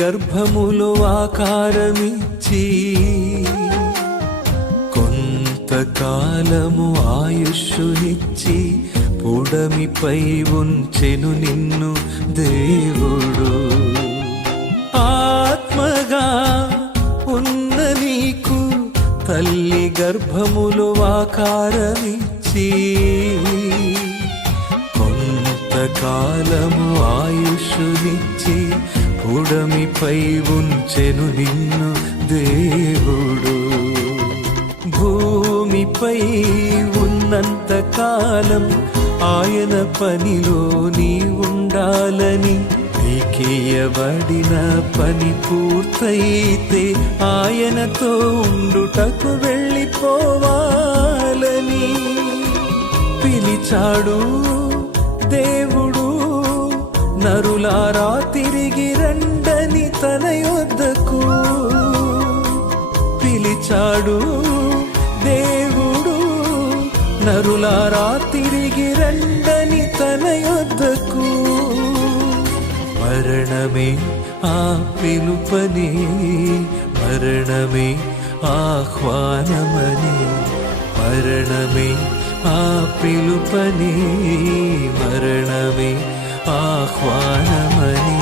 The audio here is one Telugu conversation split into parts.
గర్భములో ఆకారమిచ్చి కొంతకాలము ఆయుష్షునిచ్చి పుడమిపై ఉంచెను నిన్ను దేవుడు. ఆత్మగా ఉన్న నీకు తల్లి గర్భములో ఆకారమిచ్చి కొంతకాలము ఆయుష్షునిచ్చి పుడమిపై ఉంచెను నిన్ను దేవుడు. భూమిపై ఉన్నంత కాలం ఆయన పనిలో నీ ఉండాలని, నీకియ్యబడిన పని పూర్తయితే ఆయనతో ఉండుటకు వెళ్ళిపోవాలని పిలిచాడు దేవుడు. నరులారా తిరిగి రండని తన యొద్దకు పిలిచాడు దేవుడు. నరులారా తిరిగి రండని తన యొద్దకు. మరణమే ఆ పిలుపని, మరణమే ఆహ్వానమని, మరణమే ఆ పిలుపని, మరణమే ఆహ్వానమని.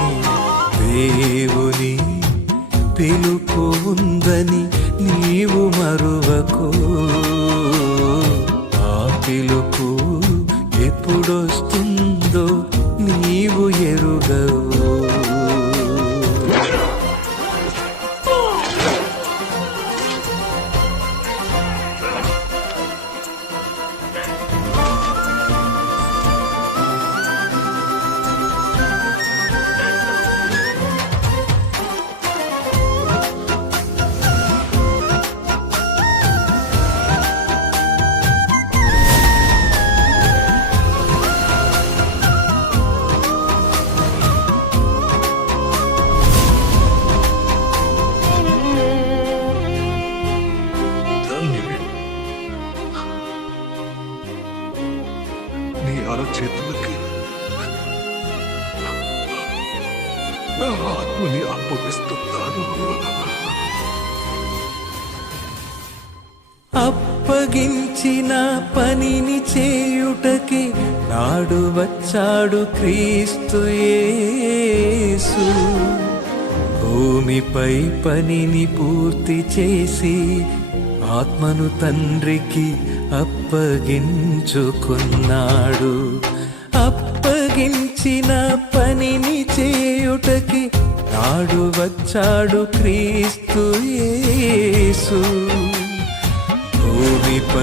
దేవుని పిలుపు ఉందని నీవు మరువకు. ఆ పిలుపు ఎప్పుడొస్తుందో నీవు ఎరుగవు. నీ అరచేతులకి నా ఆత్మని అప్పగిస్తున్నాను. అప్పగించిన పనిని చేయుటకి నాడు వచ్చాడు క్రీస్తు యేసు. భూమిపై పనిని పూర్తి చేసి ఆత్మను తండ్రికి అప్పగించుకున్నాడు. అప్పగించిన పనిని చేయుటకి నాడు వచ్చాడు క్రీస్తు యేసు.